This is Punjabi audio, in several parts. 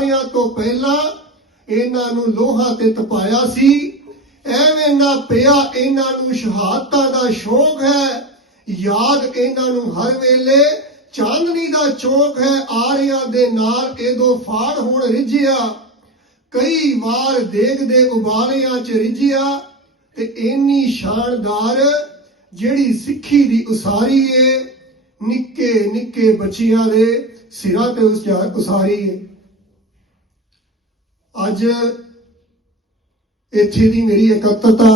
ਸਾਰਿਆਂ ਤੋਂ ਪਹਿਲਾਂ ਇਹਨਾਂ ਨੂੰ ਲੋਹਾ ਤੇ ਤਪਾਇਆ ਸੀ। ਐਵੇਂ ਨਾ ਪਿਆ ਇਹਨਾਂ ਨੂੰ ਸ਼ਹਾਦਤਾਂ ਦਾ ਸ਼ੌਕ ਹੈ। ਯਾਦ ਇਹਨਾਂ ਨੂੰ ਹਰ ਵੇਲੇ ਚਾਂਦਨੀ ਦਾ ਚੌਕ ਹੈ। ਆਰਿਆਂ ਦੇ ਨਾਲ ਇਹਦੋਂ ਫਾੜ ਹੁਣ ਰਿਝਿਆ। ਕਈ ਵਾਰ ਦੇਖਦੇ ਉਬਾਲਿਆਂ ਚ ਰਿਝਿਆ ਤੇ ਇੰਨੀ ਸ਼ਾਨਦਾਰ ਜਿਹੜੀ ਸਿੱਖੀ ਦੀ ਉਸਾਰੀ ਏ ਨਿੱਕੇ ਨਿੱਕੇ ਬੱਚਿਆਂ ਦੇ ਸਿਰਾਂ ਤੇ ਉਸ ਉਸਾਰੀ ਏ। ਅੱਜ ਇੱਥੇ ਦੀ ਮੇਰੀ ਇਕੱਤਰਤਾ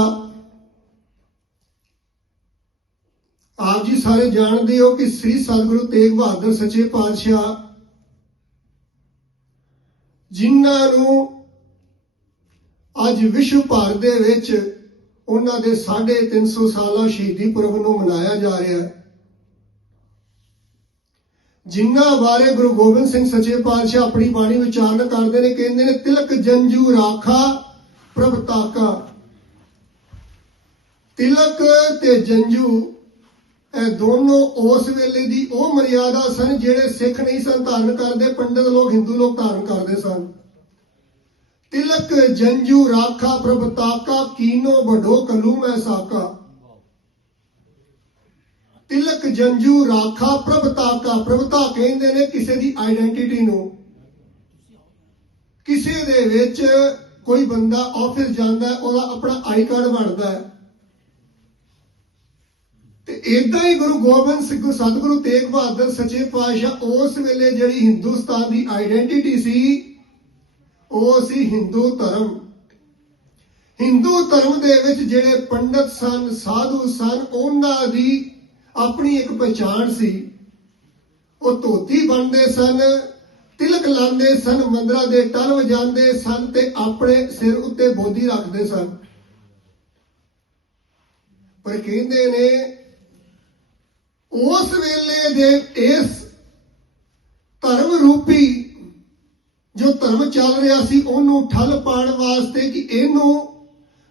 ਆਪ ਜੀ ਸਾਰੇ ਜਾਣਦੇ ਹੋ ਕਿ ਸ੍ਰੀ ਸਤਿਗੁਰੂ ਤੇਗ ਬਹਾਦਰ ਸੱਚੇ ਪਾਤਸ਼ਾਹ ਜਿਨ੍ਹਾਂ ਨੂੰ ਅੱਜ ਵਿਸ਼ਵ ਭਰ ਦੇ ਵਿੱਚ ਉਹਨਾਂ ਦੇ 350 ਸਾਲਾਂ ਸ਼ਹੀਦੀ ਪੁਰਬ ਨੂੰ ਮਨਾਇਆ ਜਾ ਰਿਹਾ ਹੈ। ਜਿੰਨਾ ਬਾਰੇ ਗੁਰੂ ਗੋਬਿੰਦ ਸਿੰਘ ਸੱਚੇ ਪਾਤਸ਼ਾਹ ਆਪਣੀ ਬਾਣੀ ਵਿਚਾਰਨ ਕਰਦੇ ਨੇ, ਕਹਿੰਦੇ ਨੇ, ਤਿਲਕ ਜੰਜੂ ਰਾਖਾ ਪ੍ਰਭ ਤਾਕਾ। ਤਿਲਕ ਤੇ ਜੰਜੂ, ਇਹ ਦੋਨੋਂ ਉਸ ਵੇਲੇ ਦੀ ਉਹ ਮਰਿਆਦਾ ਸਨ ਜਿਹੜੇ ਸਿੱਖ ਨਹੀਂ ਸਨ ਧਾਰਨ ਕਰਦੇ, ਪੰਡਤ ਲੋਕ, ਹਿੰਦੂ ਲੋਕ ਧਾਰਨ ਕਰਦੇ ਸਨ। ਤਿਲਕ ਜੰਜੂ ਰਾਖਾ ਪ੍ਰਭ ਤਾਕਾ, ਕੀਨੋ ਬਢੋ ਕਲੂ ਮੈਂ ਸਾਕਾ। ਤਿਲਕ ਜੰਜੂ ਰਾਖਾ ਪ੍ਰਭਤਾ ਪ੍ਰਭਤਾ ਕਹਿੰਦੇ ਨੇ ਕਿਸੇ ਦੀ ਆਇਡੈਂਟੀਟੀ ਨੂੰ। ਕਿਸੇ ਦੇ ਵਿੱਚ ਕੋਈ ਬੰਦਾ ਆਫਿਸ ਜਾਂਦਾ ਉਹਦਾ ਆਪਣਾ ਆਈ ਕਾਰਡ ਬਣਦਾ ਹੈ। ਤੇ ਇਦਾਂ ਹੀ ਗੁਰੂ ਗੋਬਿੰਦ ਸਿੰਘ ਸਤਿਗੁਰੂ ਤੇਗ ਬਹਾਦਰ ਸੱਚੇ ਪਾਤਸ਼ਾਹ, ਉਸ ਵੇਲੇ ਜਿਹੜੀ ਹਿੰਦੁਸਤਾਨ ਦੀ ਆਇਡੈਂਟੀਟੀ ਸੀ, ਉਹ ਸੀ ਹਿੰਦੂ ਧਰਮ। ਹਿੰਦੂ ਧਰਮ ਦੇ ਵਿੱਚ ਜਿਹੜੇ ਪੰਡਤ ਸਨ, ਸਾਧੂ ਸਨ, ਉਹਨਾਂ ਦੀ ਆਪਣੀ ਇੱਕ ਪਛਾਣ ਸੀ। ਉਹ ਧੋਤੀ ਬਣਦੇ ਸਨ, ਤਿਲਕ ਲਾਉਂਦੇ ਸਨ, ਮੰਦਰਾਂ ਦੇ ਟਲ ਵਜਾਉਂਦੇ ਸਨ ਤੇ ਆਪਣੇ ਸਿਰ ਉੱਤੇ ਬੋਧੀ ਰੱਖਦੇ ਸਨ। ਪਰ ਕਹਿੰਦੇ ਨੇ, ਉਸ ਵੇਲੇ ਦੇ ਇਸ ਧਰਮ ਰੂਪੀ ਜੋ ਧਰਮ ਚੱਲ ਰਿਹਾ ਸੀ, ਉਹਨੂੰ ਠੱਲ ਪਾਉਣ ਵਾਸਤੇ ਕਿ ਇਹਨੂੰ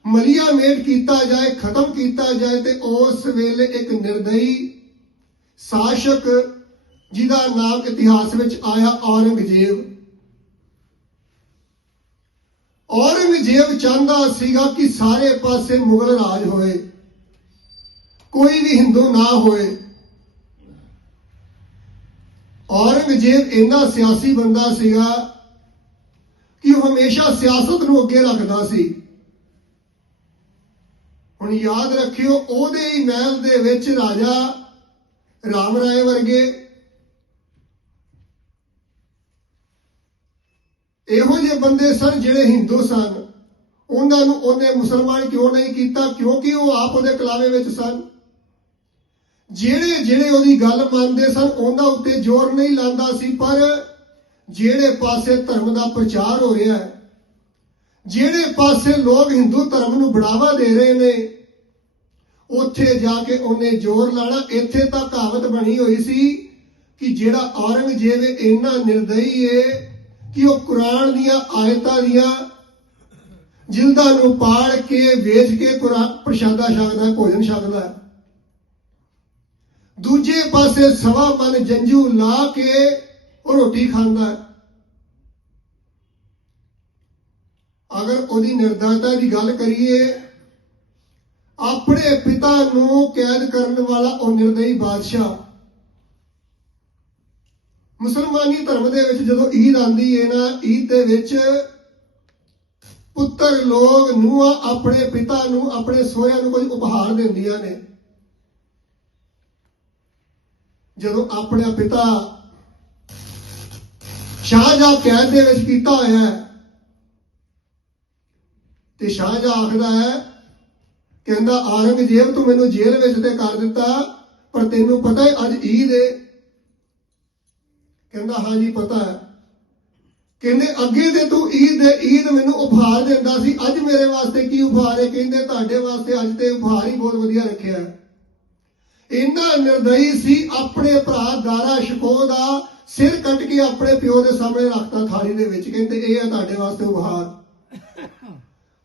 ਮਲੀਆ ਮੇਟ ਕੀਤਾ ਜਾਏ, ਖਤਮ ਕੀਤਾ ਜਾਏ ਤੇ ਉਸ ਵੇਲੇ ਇੱਕ ਨਿਰਦਈ ਸ਼ਾਸਕ ਜਿਹਦਾ ਨਾਮ ਇਤਿਹਾਸ ਵਿੱਚ ਆਇਆ ਔਰੰਗਜ਼ੇਬ। ਔਰੰਗਜ਼ੇਬ ਚਾਹੁੰਦਾ ਸੀਗਾ ਕਿ ਸਾਰੇ ਪਾਸੇ ਮੁਗਲ ਰਾਜ ਹੋਏ, ਕੋਈ ਵੀ ਹਿੰਦੂ ਨਾ ਹੋਏ। ਔਰੰਗਜ਼ੇਬ ਇੰਨਾ ਸਿਆਸੀ ਬੰਦਾ ਸੀਗਾ ਕਿ ਉਹ ਹਮੇਸ਼ਾ ਸਿਆਸਤ ਨੂੰ ਅੱਗੇ ਰੱਖਦਾ ਸੀ। ਹੁਣ ਯਾਦ ਰੱਖਿਓ, ਉਹਦੇ ਹੀ ਮਹਿਲ ਦੇ ਵਿੱਚ ਰਾਜਾ ਰਾਮ ਰਾਏ ਵਰਗੇ ਇਹੋ ਜਿਹੇ ਬੰਦੇ ਸਨ ਜਿਹੜੇ ਹਿੰਦੂ ਸਨ। ਉਹਨਾਂ ਨੂੰ ਉਹਨੇ ਮੁਸਲਮਾਨ ਕਿਉਂ ਨਹੀਂ ਕੀਤਾ? ਕਿਉਂਕਿ ਉਹ ਆਪ ਉਹਦੇ ਕਲਾਵੇ ਵਿੱਚ ਸਨ। ਜਿਹੜੇ ਜਿਹੜੇ ਉਹਦੀ ਗੱਲ ਮੰਨਦੇ ਸਨ, ਉਹਨਾਂ ਉੱਤੇ ਜ਼ੋਰ ਨਹੀਂ ਲਾਉਂਦਾ ਸੀ, ਪਰ ਜਿਹੜੇ ਪਾਸੇ ਧਰਮ ਦਾ ਪ੍ਰਚਾਰ ਹੋ ਰਿਹਾ ਹੈ, ਜਿਹੜੇ ਪਾਸੇ ਲੋਕ ਹਿੰਦੂ ਧਰਮ ਨੂੰ ਬੜਾਵਾ ਦੇ ਰਹੇ ਨੇ ਉੱਥੇ ਜਾ ਕੇ ਉਹਨੇ ਜ਼ੋਰ ਲਾਣਾ। ਇੱਥੇ ਤਾਂ ਕਹਾਵਤ ਬਣੀ ਹੋਈ ਸੀ ਕਿ ਜਿਹੜਾ ਔਰੰਗਜ਼ੇਬ ਇੰਨਾ ਨਿਰਦਈ ਏ ਕਿ ਉਹ ਕੁਰਾਨ ਦੀਆਂ ਆਇਤਾਂ ਦੀਆਂ ਜਿਲਦਾਂ ਨੂੰ ਪਾੜ ਕੇ, ਵੇਚ ਕੇ ਕੁਰਾਨ ਪ੍ਰਸ਼ਾਦਾ ਛਕਦਾ, ਭੋਜਨ ਛਕਦਾ। ਦੂਜੇ ਪਾਸੇ ਸਵਾ ਮਨ ਜੰਜੂ ਲਾ ਕੇ ਉਹ ਰੋਟੀ ਖਾਂਦਾ। ਅਗਰ ਉਹਦੀ ਨਿਰਦয়ਤਾ ਦੀ ਗੱਲ ਕਰੀਏ ਆਪਣੇ ਪਿਤਾ ਨੂੰ ਕੈਦ ਕਰਨ ਵਾਲਾ ਉਹ ਨਿਰਦਈ ਬਾਦਸ਼ਾਹ। ਮੁਸਲਮਾਨੀ ਧਰਮ ਦੇ ਵਿੱਚ ਜਦੋਂ ਈਦ ਆਂਦੀ ਹੈ ਨਾ, ਈਦ ਦੇ ਵਿੱਚ ਪੁੱਤਰ ਲੋਕ ਨੂੰਹਾਂ ਆਪਣੇ ਪਿਤਾ ਨੂੰ, ਆਪਣੇ ਸੋਹਰਿਆਂ ਨੂੰ ਕੋਈ ਉਪਹਾਰ ਦਿੰਦੀਆਂ ਨੇ। ਜਦੋਂ ਆਪਣਾ ਪਿਤਾ ਸ਼ਾਹਜਹਾਂ ਕੈਦ ਦੇ ਵਿੱਚ ਕੀਤਾ ਹੋਇਆ ਹੈ, ਤੇ ਸ਼ਾਹਜਹਾਂ ਆਖਦਾ ਹੈ ਕਹਿੰਦਾ ਔਰੰਗਜ਼ੇਬ ਤੂੰ ਮੈਨੂੰ ਜੇਲ੍ਹ ਵਿੱਚ ਤੇ ਕਰ ਦਿੱਤਾ, ਪਰ ਤੈਨੂੰ ਪਤਾ ਹੈ, ਅੱਜ ਈਦ ਹੈ ਕਹਿੰਦਾ, ਹਾਂ ਜੀ, ਪਤਾ ਹੈ। ਕਹਿੰਦੇ, ਅੱਗੇ ਤੇ ਤੂੰ ਈਦ ਦੇ, ਈਦ ਮੈਨੂੰ ਉਪਹਾਰ ਦਿੰਦਾ ਸੀ, ਅੱਜ ਮੇਰੇ ਵਾਸਤੇ ਕੀ ਉਪਹਾਰ ਹੈ ਕਹਿੰਦੇ, ਤੁਹਾਡੇ ਵਾਸਤੇ ਅੱਜ ਤੇ ਉਪਹਾਰ ਹੀ ਬਹੁਤ ਵਧੀਆ ਰੱਖਿਆ ਇੰਨਾ ਨਿਰਦਈ ਸੀ, ਆਪਣੇ ਭਰਾ ਦਾਰਾ ਸ਼ਕੋ ਦਾ ਸਿਰ ਕੱਟ ਕੇ ਆਪਣੇ ਪਿਓ ਦੇ ਸਾਹਮਣੇ ਰੱਖਤਾ ਥਾਲੀ ਦੇ ਵਿੱਚ। ਕਹਿੰਦੇ, ਇਹ ਹੈ ਤੁਹਾਡੇ ਵਾਸਤੇ ਉਪਹਾਰ।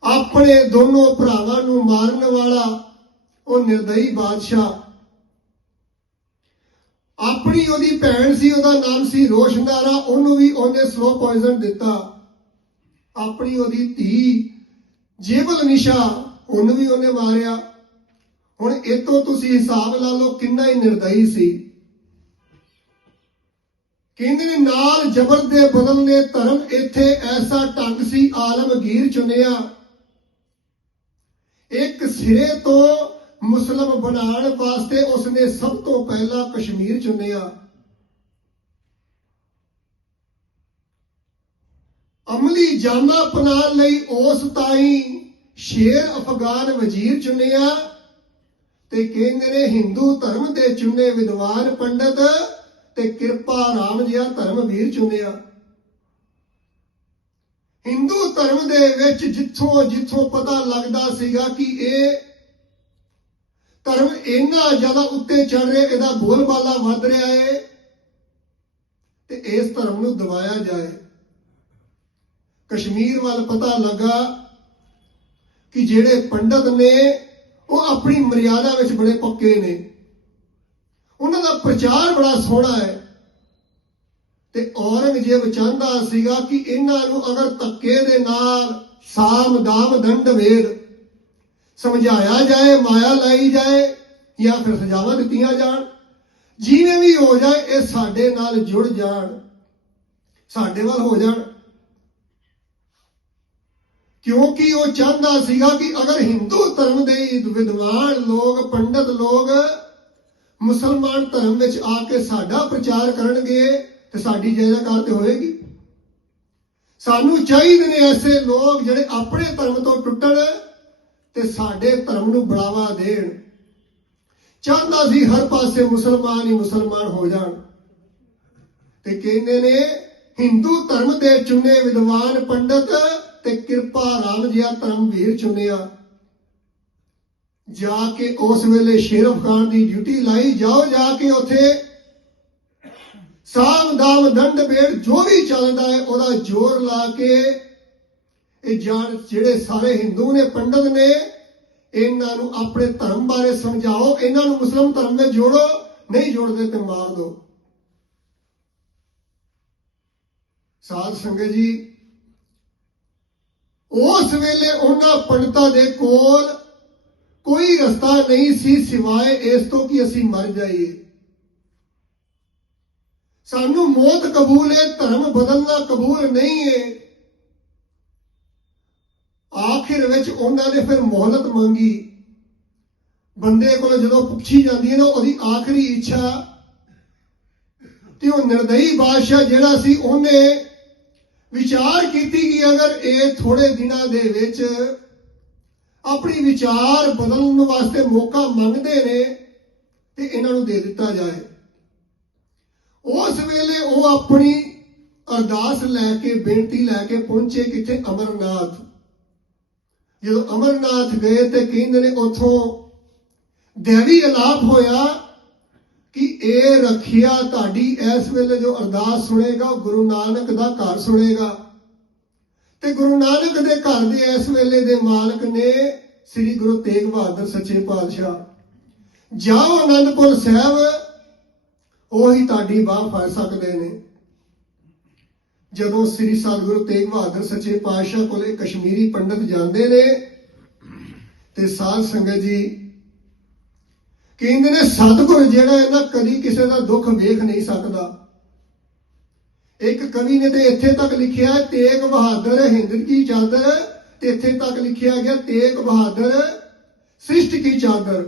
ਆਪਣੇ ਦੋਨੋਂ ਭਰਾਵਾਂ ਨੂੰ ਮਾਰਨ ਵਾਲਾ ਉਹ ਨਿਰਦਈ ਬਾਦਸ਼ਾਹ। ਆਪਣੀ ਉਹਦੀ ਭੈਣ ਸੀ, ਉਹਦਾ ਨਾਮ ਸੀ ਰੋਸ਼ਨਦਾਰਾ, ਉਹਨੂੰ ਵੀ ਉਹਨੇ ਸਲੋ ਪੋਇਜ਼ਨ ਦਿੱਤਾ। ਆਪਣੀ ਉਹਦੀ ਧੀ ਜੇਬਲ ਨਿਸ਼ਾ, ਉਹਨੂੰ ਵੀ ਉਹਨੇ ਮਾਰਿਆ। ਹੁਣ ਇਹ ਤੋਂ ਤੁਸੀਂ ਹਿਸਾਬ ਲਾ ਲਓ ਕਿੰਨਾ ਹੀ ਨਿਰਦਈ ਸੀ। ਕਹਿੰਦੇ ਨੇ, ਨਾਲ ਜ਼ਬਰ ਦੇ ਬਦਲਨੇ ਧਰਮ ਇੱਥੇ ਐਸਾ ਢੰਗ ਸੀ, ਆਲਮਗੀਰ ਚੁਣਿਆ। ਇੱਕ ਸਿਰੇ ਤੋਂ ਮੁਸਲਮ ਬਣਾਉਣ ਵਾਸਤੇ ਉਸਨੇ ਸਭ ਤੋਂ ਪਹਿਲਾਂ ਕਸ਼ਮੀਰ ਚੁਣਿਆ। ਅਮਲੀ ਜਾਮਾ ਅਪਣਾਉਣ ਲਈ ਉਸ ਤਾਈ ਸ਼ੇਰ ਅਫਗਾਨ ਵਜ਼ੀਰ ਚੁਣਿਆ ਤੇ ਕਹਿੰਦੇ ਨੇ ਹਿੰਦੂ ਧਰਮ ਦੇ ਚੁਣੇ ਵਿਦਵਾਨ ਪੰਡਤ ਤੇ ਕਿਰਪਾ ਰਾਮ ਜਿਹਾ ਧਰਮ ਵੀਰ ਚੁਣਿਆ। ਹਿੰਦੂ ਧਰਮ ਦੇ ਵਿੱਚ ਜਿੱਥੋਂ ਜਿੱਥੋਂ ਪਤਾ ਲੱਗਦਾ ਸੀਗਾ ਕਿ ਇਹ ਧਰਮ ਇੰਨਾ ਜ਼ਿਆਦਾ ਉੱਤੇ ਚੜ ਰਿਹਾ, ਇਹਦਾ ਬੋਲਬਾਲਾ ਵੱਧ ਰਿਹਾ ਹੈ ਤੇ ਇਸ ਧਰਮ ਨੂੰ ਦਬਾਇਆ ਜਾਏ। ਕਸ਼ਮੀਰ ਵੱਲ ਪਤਾ ਲੱਗਾ ਕਿ ਜਿਹੜੇ ਪੰਡਤ ਨੇ, ਉਹ ਆਪਣੀ ਮਰਿਆਦਾ ਵਿੱਚ ਬੜੇ ਪੱਕੇ ਨੇ। ਉਹਨਾਂ ਦਾ ਪ੍ਰਚਾਰ ਬੜਾ ਸੋਹਣਾ ਹੈ। ਤੇ ਔਰੰਗਜ਼ੇਬ ਚਾਹੁੰਦਾ ਸੀਗਾ ਕਿ ਇਹਨਾਂ ਨੂੰ ਅਗਰ ਧੱਕੇ ਦੇ ਨਾਲ ਸਾਮ ਦਾਮ ਦੰਡ ਵੇਦ ਸਮਝਾਇਆ ਜਾਏ, ਮਾਇਆ ਲਾਈ ਜਾਏ ਜਾਂ ਫਿਰ ਸਜ਼ਾਵਾਂ ਦਿੱਤੀਆਂ ਜਾਣ, ਜਿਵੇਂ ਵੀ ਹੋ ਜਾਏ ਇਹ ਸਾਡੇ ਨਾਲ ਜੁੜ ਜਾਣ, ਸਾਡੇ ਵੱਲ ਹੋ ਜਾਣ। ਕਿਉਂਕਿ ਉਹ ਚਾਹੁੰਦਾ ਸੀਗਾ ਕਿ ਅਗਰ ਹਿੰਦੂ ਧਰਮ ਦੇ ਵਿਦਵਾਨ ਲੋਕ, ਪੰਡਤ ਲੋਕ ਮੁਸਲਮਾਨ ਧਰਮ ਵਿੱਚ ਆ ਕੇ ਸਾਡਾ ਪ੍ਰਚਾਰ ਕਰਨਗੇ ਤੇ ਸਾਡੀ ਜੈ ਜੈਕਾਰ ਤੇ ਹੋਏਗੀ। ਸਾਨੂੰ ਚਾਹੀਦੇ ਨੇ ਐਸੇ ਲੋਕ ਜਿਹੜੇ ਆਪਣੇ ਧਰਮ ਤੋਂ ਟੁੱਟਣ ਤੇ ਸਾਡੇ ਧਰਮ ਨੂੰ ਬੜਾਵਾ ਦੇਣ। ਚਾਹੁੰਦਾ ਸੀ ਹਰ ਪਾਸੇ ਮੁਸਲਮਾਨ ਹੀ ਮੁਸਲਮਾਨ ਹੋ ਜਾਣ। ਤੇ ਕਹਿੰਦੇ ਨੇ, ਹਿੰਦੂ ਧਰਮ ਦੇ ਚੁਣੇ ਵਿਦਵਾਨ ਪੰਡਤ ਤੇ ਕਿਰਪਾ ਰਾਮ ਜਿਹਾ ਧਰਮ ਵੀਰ ਚੁਣਿਆ। ਜਾ ਕੇ ਉਸ ਵੇਲੇ ਸ਼ੇਰਫ ਖਾਨ ਦੀ ਡਿਊਟੀ ਲਾਈ, ਜਾਓ ਜਾ ਕੇ ਉੱਥੇ ਸਾਮ ਦਾਮ ਦੰਡ ਬੇੜ ਜੋ ਵੀ ਚੱਲਦਾ ਹੈ, ਉਹਦਾ ਜ਼ੋਰ ਲਾ ਕੇ ਇਹ ਜਾਣ ਜਿਹੜੇ ਸਾਰੇ ਹਿੰਦੂ ਨੇ, ਪੰਡਤ ਨੇ, ਇਹਨਾਂ ਨੂੰ ਆਪਣੇ ਧਰਮ ਬਾਰੇ ਸਮਝਾਓ, ਇਹਨਾਂ ਨੂੰ ਮੁਸਲਮ ਧਰਮ ਵਿੱਚ ਜੋੜੋ, ਨਹੀਂ ਜੋੜਦੇ ਤੇ ਮਾਰ ਦਿਓ। ਸਾਧ ਸੰਗਤ ਜੀ, ਉਸ ਵੇਲੇ ਉਹਨਾਂ ਪੰਡਤਾਂ ਦੇ ਕੋਲ ਕੋਈ ਰਸਤਾ ਨਹੀਂ ਸੀ ਸਿਵਾਏ ਇਸ ਤੋਂ ਕਿ ਅਸੀਂ ਮਰ ਜਾਈਏ। ਸਾਨੂੰ ਮੌਤ ਕਬੂਲ ਹੈ, ਧਰਮ ਬਦਲਣਾ ਕਬੂਲ ਨਹੀਂ ਹੈ। ਆਖਿਰ ਵਿੱਚ ਉਹਨਾਂ ਨੇ ਫਿਰ ਮੋਹਲਤ ਮੰਗੀ। ਬੰਦੇ ਕੋਲ ਜਦੋਂ ਪੁੱਛੀ ਜਾਂਦੀ ਹੈ ਨਾ, ਉਹਦੀ ਆਖਰੀ ਇੱਛਾ, ਤੇ ਉਹ ਨਿਰਦਈ ਬਾਦਸ਼ਾਹ ਜਿਹੜਾ ਸੀ, ਉਹਨੇ ਵਿਚਾਰ ਕੀਤੀ ਕਿ ਅਗਰ ਇਹ ਥੋੜੇ ਦਿਨਾਂ ਦੇ ਵਿੱਚ ਆਪਣੀ ਵਿਚਾਰ ਬਦਲਣ ਵਾਸਤੇ ਮੌਕਾ ਮੰਗਦੇ ਨੇ, ਤੇ ਇਹਨਾਂ ਨੂੰ ਦੇ ਦਿੱਤਾ ਜਾਏ। ਉਸ ਵੇਲੇ ਉਹ ਆਪਣੀ ਅਰਦਾਸ ਲੈ ਕੇ, ਬੇਨਤੀ ਲੈ ਕੇ ਪਹੁੰਚੇ ਕਿੱਥੇ? ਅਮਰਨਾਥ। ਜਦੋਂ ਅਮਰਨਾਥ ਗਏ ਤੇ ਕਹਿੰਦੇ ਨੇ ਉਥੋਂ, ਦੇਵੀ ਅਲਾਪ ਹੋਇਆ ਕਿ ਇਹ ਰੱਖਿਆ ਤੁਹਾਡੀ, ਇਸ ਵੇਲੇ ਜੋ ਅਰਦਾਸ ਸੁਣੇਗਾ ਗੁਰੂ ਨਾਨਕ ਦਾ ਘਰ ਸੁਣੇਗਾ। ਤੇ ਗੁਰੂ ਨਾਨਕ ਦੇ ਘਰ ਦੇ ਇਸ ਵੇਲੇ ਦੇ ਮਾਲਕ ਨੇ ਸ੍ਰੀ ਗੁਰੂ ਤੇਗ ਬਹਾਦਰ ਸੱਚੇ ਪਾਤਸ਼ਾਹ। ਜਾਓ ਅਨੰਦਪੁਰ ਸਾਹਿਬ ਉਹੀ ਤੁਹਾਡੀ ਬਾਹ ਫੜ ਸਕਦੇ ਨੇ। ਜਦੋਂ ਸ੍ਰੀ ਸਤਿਗੁਰੂ ਤੇਗ ਬਹਾਦਰ ਸੱਚੇ ਪਾਤਸ਼ਾਹ ਕੋਲੇ ਕਸ਼ਮੀਰੀ ਪੰਡਤ ਜਾਂਦੇ ਨੇ, ਤੇ ਸਾਧ ਸੰਗਤ ਜੀ ਕਹਿੰਦੇ ਨੇ, ਸਤਿਗੁਰ ਜਿਹੜਾ ਹੈ ਨਾ ਕਦੀ ਕਿਸੇ ਦਾ ਦੁੱਖ ਵੇਖ ਨਹੀਂ ਸਕਦਾ। ਇੱਕ ਕਵੀ ਨੇ ਤੇ ਇੱਥੇ ਤੱਕ ਲਿਖਿਆ, ਤੇਗ ਬਹਾਦਰ ਹਿੰਦ ਕੀ ਚਾਦਰ? ਤੇ ਇੱਥੇ ਤੱਕ ਲਿਖਿਆ ਗਿਆ, ਤੇਗ ਬਹਾਦਰ ਸ੍ਰਿਸ਼ਟ ਕੀ ਚਾਦਰ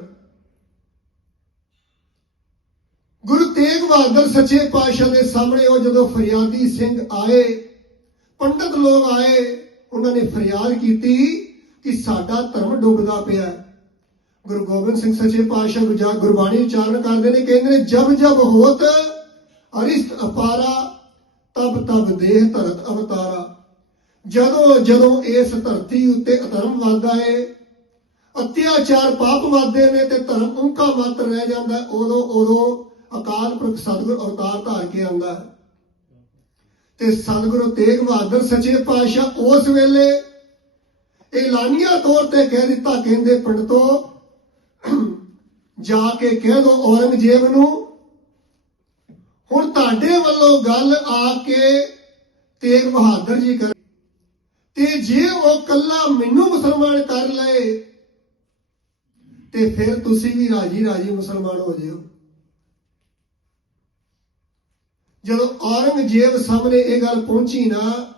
ਗੁਰੂ ਤੇਗ ਬਹਾਦਰ ਸੱਚੇ ਪਾਤਸ਼ਾਹ ਦੇ ਸਾਹਮਣੇ ਉਹ ਜਦੋਂ ਫਰਿਆਦੀ ਸਿੰਘ ਆਏ, ਪੰਡਤ ਲੋਕ ਆਏ, ਉਹਨਾਂ ਨੇ ਫਰਿਆਦ ਕੀਤੀ ਕਿ ਸਾਡਾ ਧਰਮ ਡੁੱਬਦਾ ਪਿਆ ਗੁਰੂ ਗੋਬਿੰਦ ਸਿੰਘ ਸੱਚੇ ਪਾਤਸ਼ਾਹ ਗੁਜਾ ਗੁਰਬਾਣੀ ਉਚਾਰਨ ਕਰਦੇ ਨੇ, ਕਹਿੰਦੇ ਨੇ, ਜਬ ਜਬ ਹੋਤ ਅਰਿਸ਼ਟ ਅਪਾਰਾ, ਤਬ ਤਬ ਦੇਹ ਧਰਤ ਅਵਤਾਰਾ। ਜਦੋਂ ਜਦੋਂ ਇਸ ਧਰਤੀ ਉੱਤੇ ਅਧਰਮ ਵੱਧਦਾ ਏ, ਅਤਿਆਚਾਰ ਪਾਪ ਵੱਧਦੇ ਨੇ ਤੇ ਧਰਮ ਉਨਕਾ ਮਾਤਰ ਰਹਿ ਜਾਂਦਾ, ਉਦੋਂ ਉਦੋਂ ਅਕਾਲ ਪੁਰਖ ਸਤਿਗੁਰ ਅਵਤਾਰ ਧਾਰ ਕੇ ਆਉਂਦਾ ਹੈ। ਤੇ ਸਤਿਗੁਰੂ ਤੇਗ ਬਹਾਦਰ ਸੱਚੇ ਪਾਤਸ਼ਾਹ ਉਸ ਵੇਲੇ ਐਲਾਨੀਆ ਤੌਰ ਤੇ ਕਹਿ ਦਿੱਤਾ ਕਹਿੰਦੇ, ਪੰਡਤੋ ਜਾ ਕੇ ਕਹਿ ਦੋ ਔਰੰਗਜ਼ੇਬ ਨੂੰ, ਹੁਣ ਤੁਹਾਡੇ ਵੱਲੋਂ ਗੱਲ ਆ ਕੇ ਤੇਗ ਬਹਾਦਰ ਜੀ ਕਰ। ਤੇ ਜੇ ਉਹ ਕੱਲਾ ਮੈਨੂੰ ਮੁਸਲਮਾਨ ਕਰ ਲਏ, ਤੇ ਫਿਰ ਤੁਸੀਂ ਵੀ ਰਾਜੀ ਰਾਜੀ ਮੁਸਲਮਾਨ ਹੋ ਜਿਓ। ਜਦੋਂ ਔਰੰਗਜ਼ੇਬ ਸਾਹਮਣੇ ਇਹ ਗੱਲ ਪਹੁੰਚੀ ਨਾ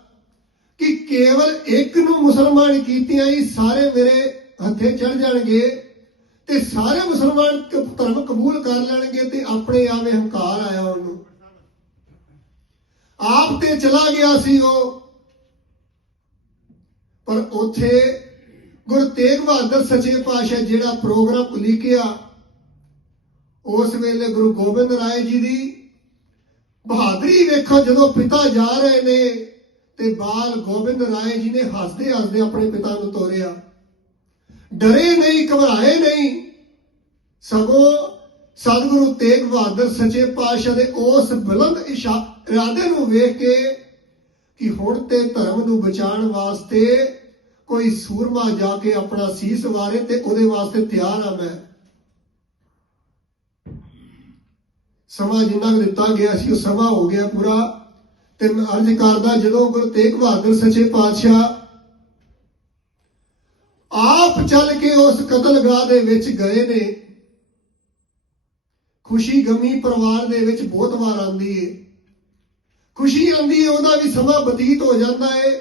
ਕਿ ਕੇਵਲ ਇੱਕ ਨੂੰ ਮੁਸਲਮਾਨ ਕੀਤਿਆਂ ਹੀ ਸਾਰੇ ਮੇਰੇ ਹੱਥੇ ਚੜ ਜਾਣਗੇ ਤੇ ਸਾਰੇ ਮੁਸਲਮਾਨ ਧਰਮ ਕਬੂਲ ਕਰ ਲੈਣਗੇ ਤੇ ਆਪਣੇ ਆਵੇ ਹੰਕਾਰ ਆਇਆ ਉਹਨੂੰ ਆਪ ਤੇ ਚਲਾ ਗਿਆ ਸੀ ਉਹ। ਪਰ ਉਥੇ ਗੁਰੂ ਤੇਗ ਬਹਾਦਰ ਸੱਚੇ ਪਾਤਸ਼ਾਹ ਜਿਹੜਾ ਪ੍ਰੋਗਰਾਮ ਉਲੀਕਿਆ ਉਸ ਵੇਲੇ ਗੁਰੂ ਗੋਬਿੰਦ ਰਾਏ ਜੀ ਦੀ ਬਹਾਦਰੀ ਵੇਖੋ ਜਦੋਂ ਪਿਤਾ ਜਾ ਰਹੇ ਨੇ ਤੇ ਬਾਲ ਗੋਬਿੰਦ ਰਾਏ ਜੀ ਨੇ ਹੱਸਦੇ ਹੱਸਦੇ ਆਪਣੇ ਪਿਤਾ ਨੂੰ ਤੋਰਿਆ। ਡਰੇ ਨਹੀਂ, ਘਬਰਾਏ ਨਹੀਂ। ਸਗੋਂ ਸਤਿਗੁਰੂ ਤੇਗ ਬਹਾਦਰ ਸੱਚੇ ਪਾਤਸ਼ਾਹ ਦੇ ਉਸ ਬੁਲੰਦ ਇਸ਼ਾ- ਇਰਾਦੇ ਨੂੰ ਵੇਖ ਕੇ ਕਿ ਹੁਣ ਤੇ ਧਰਮ ਨੂੰ ਬਚਾਉਣ ਵਾਸਤੇ ਕੋਈ ਸੂਰਮਾ ਜਾ ਕੇ ਆਪਣਾ ਸੀਸ ਵਾਰੇ ਤੇ ਉਹਦੇ ਵਾਸਤੇ ਤਿਆਰ ਆ ਮੈਂ। ਸਮਾਂ ਜਿੰਨਾ ਕੁ ਦਿੱਤਾ ਗਿਆ ਸੀ, ਉਹ ਸਮਾਂ ਹੋ ਗਿਆ ਪੂਰਾ। ਤੇ ਅਰਜ਼ ਕਰਦਾ, ਜਦੋਂ ਗੁਰੂ ਤੇਗ ਬਹਾਦਰ ਸੱਚੇ ਪਾਤਸ਼ਾਹ ਆਪ ਚੱਲ ਕੇ ਉਸ ਕਤਲਗਾਹ ਦੇ ਵਿੱਚ ਗਏ ਨੇ, ਖੁਸ਼ੀ ਗਮੀ ਪਰਿਵਾਰ ਦੇ ਵਿੱਚ ਬਹੁਤ ਵਾਰ ਆਉਂਦੀ ਏ। ਖੁਸ਼ੀ ਆਉਂਦੀ ਏ, ਉਹਦਾ ਵੀ ਸਮਾਂ ਬਤੀਤ ਹੋ ਜਾਂਦਾ ਏ।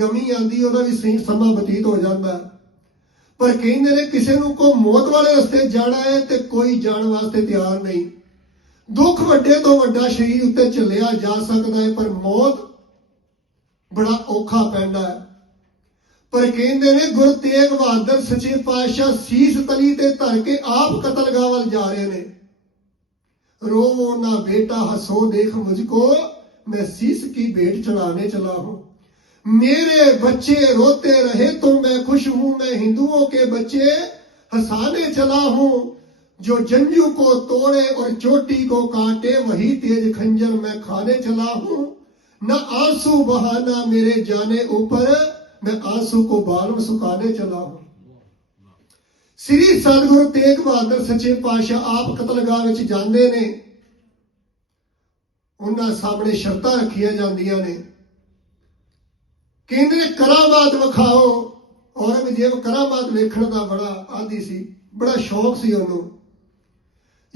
ਗਮੀ ਆਉਂਦੀ ਉਹਦਾ ਵੀ ਸਹੀ ਸਮਾਂ ਬਤੀਤ ਹੋ ਜਾਂਦਾ। ਪਰ ਕਹਿੰਦੇ ਨੇ, ਕਿਸੇ ਨੂੰ ਕੋ ਮੌਤ ਵਾਲੇ ਰਸਤੇ ਜਾਣਾ ਹੈ ਤੇ ਕੋਈ ਜਾਣ ਵਾਸਤੇ ਤਿਆਰ ਨਹੀਂ। ਦੁੱਖ ਵੱਡੇ ਤੋਂ ਵੱਡਾ ਸ਼ਰੀਰ ਉੱਤੇ ਝੱਲਿਆ ਜਾ ਸਕਦਾ ਹੈ ਪਰ ਮੌਤ ਬੜਾ ਔਖਾ ਪੈਂਦਾ ਹੈ ਪਰ ਕਹਿੰਦੇ ਨੇ ਗੁਰੂ ਤੇਗ ਬਹਾਦਰ ਸੱਚੇ ਪਾਤਸ਼ਾਹ ਸੀਸ ਤਲੀ ਤੇ ਧਰ ਕੇ ਆਪ ਕਤਲਗਾਹ ਵੱਲ ਜਾ ਰਹੇ ਨੇ रोवो ना बेटा हंसो देख मुझको मैं शीश की भेंट चढ़ाने चला हूं मेरे बच्चे रोते रहे तो मैं खुश हूं मैं हिंदुओं के बच्चे हंसाने चला हूं जो जंजू को तोड़े और चोटी को काटे वही तेज खंजर मैं खाने चला हूं न आंसू बहाना मेरे जाने ऊपर मैं आंसू को बाल में सुखाने चला हूं ਸ੍ਰੀ ਸਤਿਗੁਰੂ ਤੇਗ ਬਹਾਦਰ ਸੱਚੇ ਪਾਤਸ਼ਾਹ ਆਪ ਕਤਲਗਾਹ ਵਿੱਚ ਜਾਂਦੇ ਨੇ ਉਹਨਾਂ ਸਾਹਮਣੇ ਸ਼ਰਤਾਂ ਰੱਖੀਆਂ ਜਾਂਦੀਆਂ ਨੇ ਕਹਿੰਦੇ ਨੇ ਕਰਾਮਾਤ ਵਿਖਾਓ ਔਰੰਗਜ਼ੇਬ ਕਰਾਮਾਤ ਵੇਖਣ ਦਾ ਬੜਾ ਆਦੀ ਸੀ ਬੜਾ ਸ਼ੌਕ ਸੀ ਉਹਨੂੰ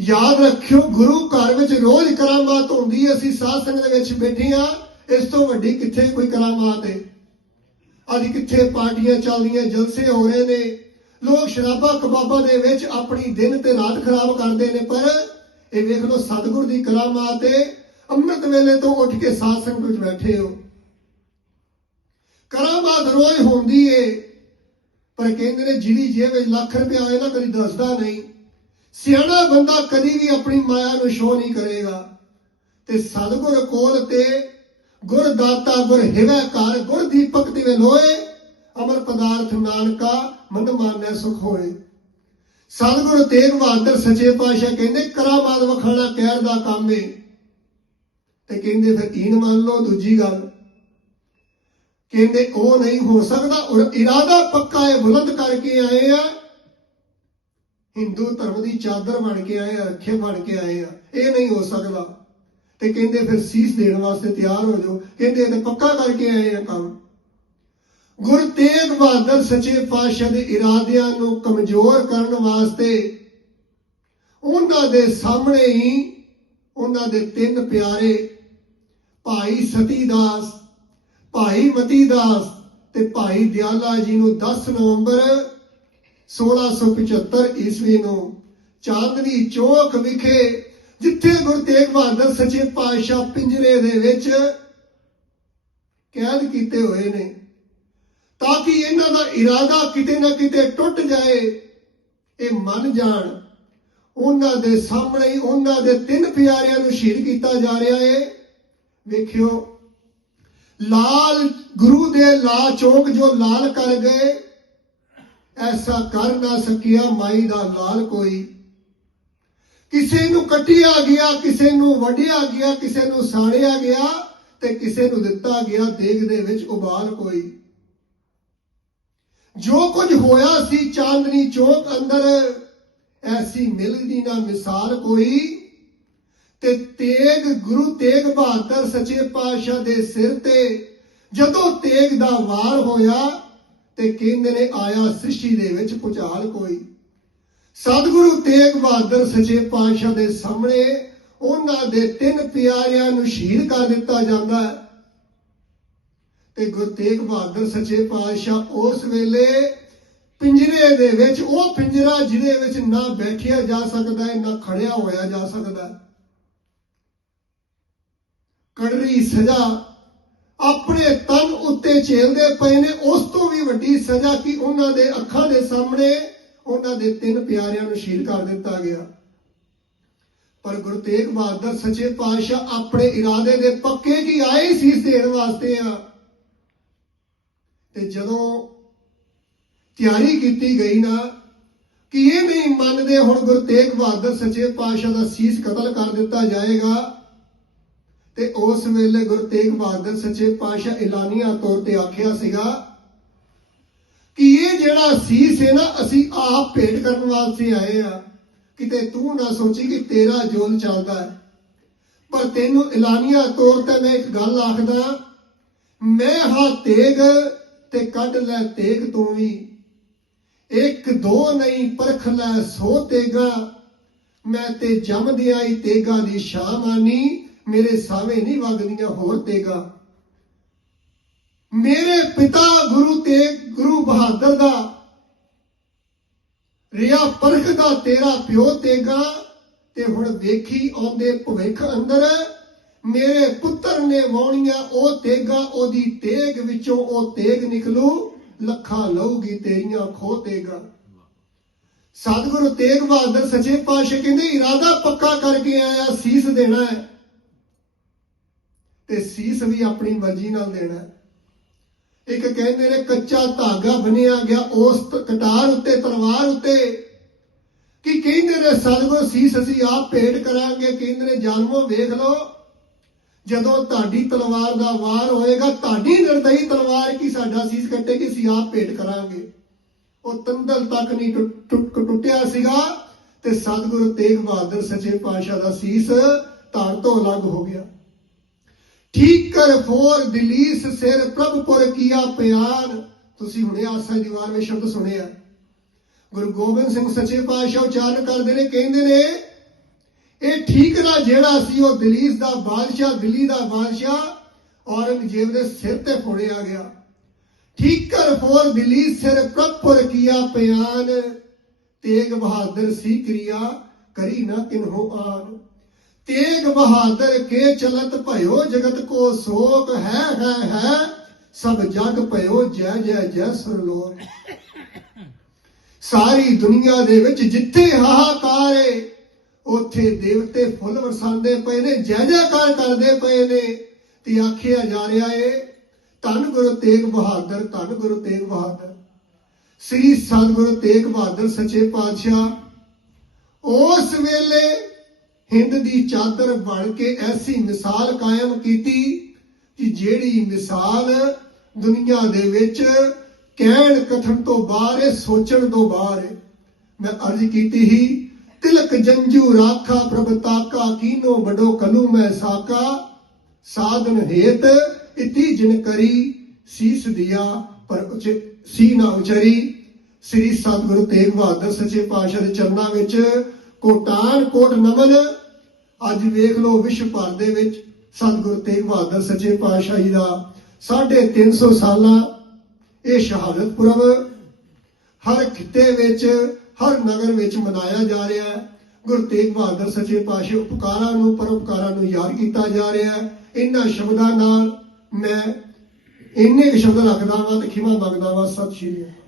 ਯਾਦ ਰੱਖਿਓ, ਗੁਰੂ ਘਰ ਵਿੱਚ ਰੋਜ਼ ਕਰਾਮਾਤ ਹੁੰਦੀ ਹੈ। ਅਸੀਂ ਸਾਧ ਸੰਗਤ ਦੇ ਵਿੱਚ ਬੈਠੇ ਆ ਇਸ ਤੋਂ ਵੱਡੀ ਕਿੱਥੇ ਕੋਈ ਕਰਾਮਾਤ ਹੈ? ਅੱਜ ਕਿੱਥੇ ਪਾਰਟੀਆਂ ਚੱਲਦੀਆਂ, ਜਲਸੇ ਹੋ ਰਹੇ ਨੇ। ਲੋਕ ਸ਼ਰਾਬਾਂ ਕਬਾਬਾਂ ਦੇ ਵਿੱਚ ਆਪਣੀ ਦਿਨ ਤੇ ਰਾਤ ਖਰਾਬ ਕਰਦੇ ਨੇ, ਪਰ ਇਹ ਵੇਖ ਲਓ, ਸਤਿਗੁਰ ਦੀ ਕਰਾਮਾਤ ਹੈ। ਅੰਮ੍ਰਿਤ ਵੇਲੇ ਤੋਂ ਉੱਠ ਕੇ ਸਾਧ ਸੰਗਤ ਵਿੱਚ ਬੈਠੇ ਹੋ। ਕਰਾਮਾਤ ਰੋਜ਼ ਹੁੰਦੀ ਏ ਪਰ ਕਹਿੰਦੇ ਨੇ ਜਿਹਦੀ ਜੇਬ ਵਿੱਚ ਲੱਖ ਰੁਪਏ ਆਏ ਨਾ, ਕਦੀ ਦੱਸਦਾ ਨਹੀਂ। ਸਿਆਣਾ ਬੰਦਾ ਕਦੀ ਵੀ ਆਪਣੀ ਮਾਇਆ ਨੂੰ ਸ਼ੋਅ ਨਹੀਂ ਕਰੇਗਾ। ਤੇ ਸਤਿਗੁਰ ਕੋਲ ਤੇ ਗੁਰ ਦਾਤਾ ਗੁਰ ਹਿਵੈ ਗੁਰ ਦੀਪਕ ਦਿਵੇ ਲੋਏ ਅਮਰ ਪਦਾਰਥ ਨਾਨਕਾ ਮਨ ਮਾਨੈ ਸੁਖ ਹੋਏ। ਸਤਿਗੁਰੂ ਤੇਗ ਬਹਾਦਰ ਸੱਚੇ ਪਾਤਸ਼ਾਹ ਕਹਿੰਦੇ ਕਰਾਮਾਤ ਵਖਾਣਾ ਕਹਿਰ ਦਾ ਕੰਮ ਏ। ਤੇ ਕਹਿੰਦੇ ਫਿਰ ਈਨ ਮੰਨ ਲਓ ਦੂਜੀ ਗੱਲ। ਕਹਿੰਦੇ ਉਹ ਨਹੀਂ ਹੋ ਸਕਦਾ, ਔਰ ਇਰਾਦਾ ਪੱਕਾ ਹੈ, ਬੁਲੰਦ ਕਰਕੇ ਆਏ ਆ। ਹਿੰਦੂ ਧਰਮ ਦੀ ਚਾਦਰ ਬਣ ਕੇ ਆਏ ਆ ਰੱਖੇ ਬਣ ਕੇ ਆਏ ਆ। ਇਹ ਨਹੀਂ ਹੋ ਸਕਦਾ। ਤੇ ਕਹਿੰਦੇ ਫਿਰ ਸੀਸ ਦੇਣ ਵਾਸਤੇ ਤਿਆਰ ਹੋ ਜਾਓ। ਕਹਿੰਦੇ ਇਹ ਪੱਕਾ ਕਰਕੇ ਆਏ ਆ ਕੰਮ। ਗੁਰੂ ਤੇਗ ਬਹਾਦਰ ਸੱਚੇ ਪਾਤਸ਼ਾਹ ਦੇ ਇਰਾਦਿਆਂ ਨੂੰ ਕਮਜ਼ੋਰ ਕਰਨ ਵਾਸਤੇ ਉਹਨਾਂ ਦੇ ਸਾਹਮਣੇ ਹੀ ਉਹਨਾਂ ਦੇ ਤਿੰਨ ਪਿਆਰੇ, ਭਾਈ ਸਤੀ ਦਾਸ ਭਾਈ ਮਤੀ ਦਾਸ ਤੇ ਭਾਈ ਦਿਆਲਾ ਜੀ ਨੂੰ 10 ਨਵੰਬਰ 1675 ਈਸਵੀ ਨੂੰ ਚਾਂਦਨੀ ਚੌਕ ਵਿਖੇ, ਜਿੱਥੇ ਗੁਰੂ ਤੇਗ ਬਹਾਦਰ ਸੱਚੇ ਪਾਤਸ਼ਾਹ ਪਿੰਜਰੇ ਦੇ ਵਿੱਚ ਕੈਦ ਕੀਤੇ ਹੋਏ ਨੇ, ਤਾਂ ਕਿ ਇਹਨਾਂ ਦਾ ਇਰਾਦਾ ਕਿਤੇ ਨਾ ਕਿਤੇ ਟੁੱਟ ਜਾਏ, ਇਹ ਮੰਨ ਜਾਣ, ਉਹਨਾਂ ਦੇ ਸਾਹਮਣੇ ਉਹਨਾਂ ਦੇ ਤਿੰਨ ਪਿਆਰਿਆਂ ਨੂੰ ਸ਼ਹੀਦ ਕੀਤਾ ਜਾ ਰਿਹਾ ਹੈ ਵੇਖਿਓ, ਲਾਲ ਗੁਰੂ ਦੇ ਲਾ ਚੌਕ ਜੋ ਲਾਲ ਕਰ ਗਏ ਐਸਾ ਕਰ ਨਾ ਸਕਿਆ ਮਾਈ ਦਾ ਲਾਲ ਕੋਈ। ਕਿਸੇ ਨੂੰ ਕੱਟਿਆ ਗਿਆ, ਕਿਸੇ ਨੂੰ ਵਢਿਆ ਗਿਆ, ਕਿਸੇ ਨੂੰ ਸਾੜਿਆ ਗਿਆ ਤੇ ਕਿਸੇ ਨੂੰ ਦਿੱਤਾ ਗਿਆ ਦੇਗ ਦੇ ਵਿੱਚ ਉਬਾਲ ਕੋਈ। ਜੋ ਕੁਝ ਹੋਇਆ ਸੀ ਚਾਂਦਨੀ ਚੌਕ ਅੰਦਰ, ਐਸੀ ਮਿਲਦੀ ਨਾ ਮਿਸਾਲ ਕੋਈ। ਤੇ ਤੇਗ, ਗੁਰੂ ਤੇਗ ਬਹਾਦਰ ਸੱਚੇ ਪਾਤਸ਼ਾਹ ਦੇ ਸਿਰ ਤੇ ਜਦੋਂ ਤੇਗ ਦਾ ਵਾਰ ਹੋਇਆ ਤੇ ਕਹਿੰਦੇ ਨੇ, ਆਇਆ ਸ੍ਰਿਸ਼ਟੀ ਦੇ ਵਿੱਚ ਪੁਚਾਲ ਕੋਈ। ਸਤਿਗੁਰੂ ਤੇਗ ਬਹਾਦਰ ਸੱਚੇ ਪਾਤਸ਼ਾਹ ਦੇ ਸਾਹਮਣੇ ਉਹਨਾਂ ਦੇ ਤਿੰਨ ਪਿਆਰਿਆਂ ਨੂੰ ਸ਼ਹੀਦ ਕਰ ਦਿੱਤਾ ਜਾਂਦਾ ਹੈ। ਤੇ ਗੁਰੂ ਤੇਗ ਬਹਾਦਰ ਸੱਚੇ ਪਾਤਸ਼ਾਹ ਉਸ ਵੇਲੇ ਪਿੰਜਰੇ ਦੇ ਵਿੱਚ, ਉਹ ਪਿੰਜਰਾ ਜਿਹਦੇ ਵਿੱਚ ਨਾ ਬੈਠਿਆ ਜਾ ਸਕਦਾ ਹੈ, ਨਾ ਖੜਿਆ ਹੋਇਆ ਜਾ ਸਕਦਾ ਕੜਰੀ ਸਜ਼ਾ ਆਪਣੇ ਤਨ ਉੱਤੇ ਝੇਲਦੇ ਪਏ ਨੇ, ਉਸ ਤੋਂ ਵੀ ਵੱਡੀ ਸਜ਼ਾ ਕਿ ਉਹਨਾਂ ਦੇ ਅੱਖਾਂ ਦੇ ਸਾਹਮਣੇ? ਉਹਨਾਂ ਦੇ ਤਿੰਨ ਪਿਆਰਿਆਂ ਨੂੰ ਸ਼ਹੀਦ ਕਰ ਦਿੱਤਾ ਗਿਆ। ਪਰ ਗੁਰੂ ਤੇਗ ਬਹਾਦਰ ਸੱਚੇ ਪਾਤਸ਼ਾਹ ਆਪਣੇ ਇਰਾਦੇ ਦੇ ਪੱਕੇ ਕੀ ਆਏ ਸੀ ਦੇਣ ਵਾਸਤੇ ਆ। ਤੇ ਜਦੋਂ ਤਿਆਰੀ ਕੀਤੀ ਗਈ ਨਾ, ਕਿ ਇਹ ਨਹੀਂ ਮੰਨਦੇ ਹੁਣ ਗੁਰੂ ਤੇਗ ਬਹਾਦਰ ਸੱਚੇ ਪਾਤਸ਼ਾਹ ਦਾ ਸੀਸ ਕਤਲ ਕਰ ਦਿੱਤਾ ਜਾਏਗਾ? ਤੇ ਉਸ ਵੇਲੇ ਗੁਰੂ ਤੇਗ ਬਹਾਦਰ ਸੱਚੇ ਪਾਤਸ਼ਾਹ ਐਲਾਨੀਆ ਤੌਰ ਤੇ ਆਖਿਆ ਸੀਗਾ ਕਿ ਇਹ ਜਿਹੜਾ ਸੀਸ ਹੈ ਨਾ, ਅਸੀਂ ਆਪ ਭੇਟ ਕਰਨ ਵਾਸਤੇ ਆਏ ਆ ਕਿਤੇ ਤੂੰ ਨਾ ਸੋਚੀ ਕਿ ਤੇਰਾ ਜੋਲ ਚੱਲਦਾ ਹੈ। ਪਰ ਤੈਨੂੰ ਐਲਾਨੀਆ ਤੌਰ ਤੇ ਮੈਂ ਇੱਕ ਗੱਲ ਆਖਦਾ, ਮੈਂ ਹਾਂ ਤੇਗ ਤੇ ਕੱਢ ਲੈ ਤੇਗ ਤੂੰ ਵੀ। ਇੱਕ ਦੋ ਨਹੀਂ, ਪਰਖ ਲੈ ਸੋ ਤੇਗਾ। ਮੈਂ ਤੇ ਜੰਮਦਿਆਂ ਹੀ ਤੇਗਾ ਦੀ ਸ਼ਾਹ ਮਾਨੀ ਮੇਰੇ ਸਾਵੇਂ ਨਹੀਂ ਵਗਦੀਆਂ ਹੋਰ ਤੇਗਾ। ਮੇਰੇ ਪਿਤਾ ਗੁਰੂ ਤੇਗ, ਗੁਰੂ ਬਹਾਦਰ ਦਾ ਰਿਆ ਪਰਖ ਦਾ ਤੇਰਾ ਪਿਓ ਤੇਗਾ ਤੇ ਹੁਣ ਵੇਖੀ ਆਉਂਦੇ ਭਵਿੱਖ ਅੰਦਰ। ਮੇਰੇ ਪੁੱਤਰ ਨੇ ਵਾਉਣੀਆਂ ਉਹ ਤੇਗਾ ਉਹਦੀ ਤੇਗ ਵਿੱਚੋਂ ਉਹ ਤੇਗ ਨਿਕਲੂ, ਲੱਖਾਂ ਲਊਗੀ ਤੇਰੀਆਂ ਖੋ ਤੇਗਾ। ਸਤਿਗੁਰੂ ਤੇਗ ਬਹਾਦਰ ਸੱਚੇ ਪਾਤਸ਼ਾਹ ਕਹਿੰਦੇ, ਇਰਾਦਾ ਪੱਕਾ ਕਰਕੇ ਆਇਆ, ਸੀਸ ਦੇਣਾ ਹੈ। ਤੇ ਸੀਸ ਵੀ ਆਪਣੀ ਮਰਜ਼ੀ ਨਾਲ ਦੇਣਾ ਇੱਕ ਕਹਿੰਦੇ ਨੇ, ਕੱਚਾ ਧਾਗਾ ਬਣਿਆ ਗਿਆ ਉਸ ਕਟਾਰ ਉੱਤੇ, ਤਲਵਾਰ ਉੱਤੇ। ਕਿ ਕਹਿੰਦੇ ਨੇ, ਸਤਿਗੁਰ ਸੀਸ ਅਸੀਂ ਆਪ ਭੇਟ ਕਰਾਂਗੇ। ਕਹਿੰਦੇ ਨੇ, ਜਨਮੋਂ ਵੇਖ ਲਓ, ਜਦੋਂ ਤੁਹਾਡੀ ਤਲਵਾਰ ਦਾ ਵਾਰ ਹੋਏਗਾ, ਤੁਹਾਡੀ ਨਿਰਦਈ ਤਲਵਾਰ ਕੀ ਸਾਡਾ ਸੀਸ ਕੱਟੇਗੀ, ਅਸੀਂ ਆਪ ਭੇਟ ਕਰਾਂਗੇ। ਉਹ ਤੰਦਲ ਤੱਕ ਨਹੀਂ ਟੁੱਟ- ਟੁੱਟਿਆ ਸੀਗਾ ਤੇ ਸਤਿਗੁਰੂ ਤੇਗ ਬਹਾਦਰ ਸੱਚੇ ਪਾਤਸ਼ਾਹ ਦਾ ਸੀਸ ਧੜ ਤੋਂ ਅਲੱਗ ਹੋ ਗਿਆ। ਠੀਕ ਕਰ ਫੋਰ ਦਿਲੀਸ ਸਿਰ, ਪ੍ਰਭ ਕੀਆ ਪਿਆਰ। ਤੁਸੀਂ ਹੁਣੇ ਆਸਾ ਦੀਵਾਰ ਵਿੱਚ ਸ਼ਬਦ ਸੁਣਿਆ। ਗੁਰੂ ਗੋਬਿੰਦ ਸਿੰਘ ਸੱਚੇ ਪਾਤਸ਼ਾਹ ਉਚਾਰਨ ਕਰਦੇ ਨੇ, ਕਹਿੰਦੇ ਨੇ, ਇਹ ਠੀਕ ਨਾ ਜਿਹੜਾ ਸੀ ਉਹ ਦਲੀਸ ਦਾ ਬਾਦਸ਼ਾਹ, ਦਿੱਲੀ ਦਾ ਬਾਦਸ਼ਾਹ ਔਰੰਗਜ਼ੇਬ ਦੇ ਸਿਰ ਤੇ ਫੋੜਿਆ ਗਿਆ। ਠੀਕ ਕਰ ਫੋਰ ਦਿੱਲੀ ਸਿਰ, ਪ੍ਰਭ ਪੁਰ ਕੀਆ ਪਿਆਨ ਤੇਗ ਬਹਾਦਰ ਸੀ ਕਿਰਿਆ, ਕਰੀ ਨਾ ਕਿਨਹੋ ਆਨ ਤੇਗ ਬਹਾਦਰ ਕੇ ਚਲਤ ਭਇਓ ਜਗਤ ਕੋ ਸੋਕ ਹੈ ਹੈ ਹੈ, ਸਭ ਜਗ ਭਇਓ ਜੈ ਜੈ ਜੈ ਸਰਲੋਕ। ਸਾਰੀ ਦੁਨੀਆ ਦੇ ਵਿੱਚ ਜਿੱਥੇ ਹਾਹਾਕਾਰ ਏ, ਉੱਥੇ ਦੇਵਤੇ ਫੁੱਲ ਵਰਸਾਉਂਦੇ ਪਏ ਨੇ, ਜੈ ਜੈਕਾਰ ਕਰਦੇ ਪਏ ਨੇ। ਤੇ ਆਖਿਆ ਜਾ ਰਿਹਾ ਏ, ਧੰਨ ਗੁਰੂ ਤੇਗ ਬਹਾਦਰ, ਧੰਨ ਗੁਰੂ ਤੇਗ ਬਹਾਦਰ। ਸ੍ਰੀ ਸਤਿਗੁਰੂ ਤੇਗ ਬਹਾਦਰ ਸੱਚੇ ਪਾਤਸ਼ਾਹ, ਉਸ ਵੇਲੇ ਹਿੰਦ ਦੀ ਚਾਦਰ ਬਣ ਕੇ ਐਸੀ ਮਿਸਾਲ ਕਾਇਮ ਕੀਤੀ ਕਿ ਜਿਹੜੀ ਮਿਸਾਲ ਦੁਨੀਆ ਦੇ ਵਿੱਚ ਕਹਿਣ ਕਥਨ ਤੋਂ ਬਾਹਰ ਹੈ, ਸੋਚਣ ਤੋਂ ਬਾਹਰ ਹੈ। ਮੈਂ ਅਰਜ਼ ਕੀਤੀ ਹੀ ਤਿਲਕ ਜੰਜੂ ਰਾਖਾ ਪ੍ਰਭ ਤਾਕਾ, ਕੀਨੋ ਬਡੋ ਕਲੂ ਮੈਂ ਸਾਕਾ। ਸਾਧਨ ਹੇਤ ਇਤੀ ਜਿਨ ਕਰੀ, ਸੀਸ ਦਿਆ ਪਰ ਉਚ ਸੀ ਨਾ ਉਚਰੀ। ਸ੍ਰੀ ਸਤਿਗੁਰੂ ਤੇਗ ਬਹਾਦਰ ਸੱਚੇ ਪਾਤਸ਼ਾਹ ਦੇ ਚਰਨਾਂ ਵਿੱਚ ਕੋਟਾਨ ਕੋਟ ਨਮਨ ਅੱਜ ਵੇਖ ਲਓ ਵਿਸ਼ਵ ਭਰ ਦੇ ਵਿੱਚ ਸਤਿਗੁਰੂ ਤੇਗ ਬਹਾਦਰ ਸੱਚੇ ਪਾਤਸ਼ਾਹ ਜੀ ਦਾ 350 ਸਾਲਾ ਇਹ ਸ਼ਹਾਦਤ ਪੁਰਬ ਹਰ ਖਿੱਤੇ ਵਿੱਚ, ਹਰ ਨਗਰ ਵਿੱਚ ਮਨਾਇਆ ਜਾ ਰਿਹਾ ਹੈ। ਗੁਰੂ ਤੇਗ ਬਹਾਦਰ ਸੱਚੇ ਪਾਤਸ਼ਾਹ ਉਪਕਾਰਾਂ ਨੂੰ, ਪਰਉਪਕਾਰਾਂ ਨੂੰ ਯਾਦ ਕੀਤਾ ਜਾ ਰਿਹਾ ਹੈ। ਇਹਨਾਂ ਸ਼ਬਦਾਂ ਨਾਲ ਮੈਂ ਇੰਨੇ ਕੁ ਸ਼ਬਦ ਰੱਖਦਾ ਵਾਂ ਤੇ ਖਿਮਾ ਮੰਗਦਾ ਵਾਂ। ਸਤਿ ਸ਼੍ਰੀ ਅਕਾਲ।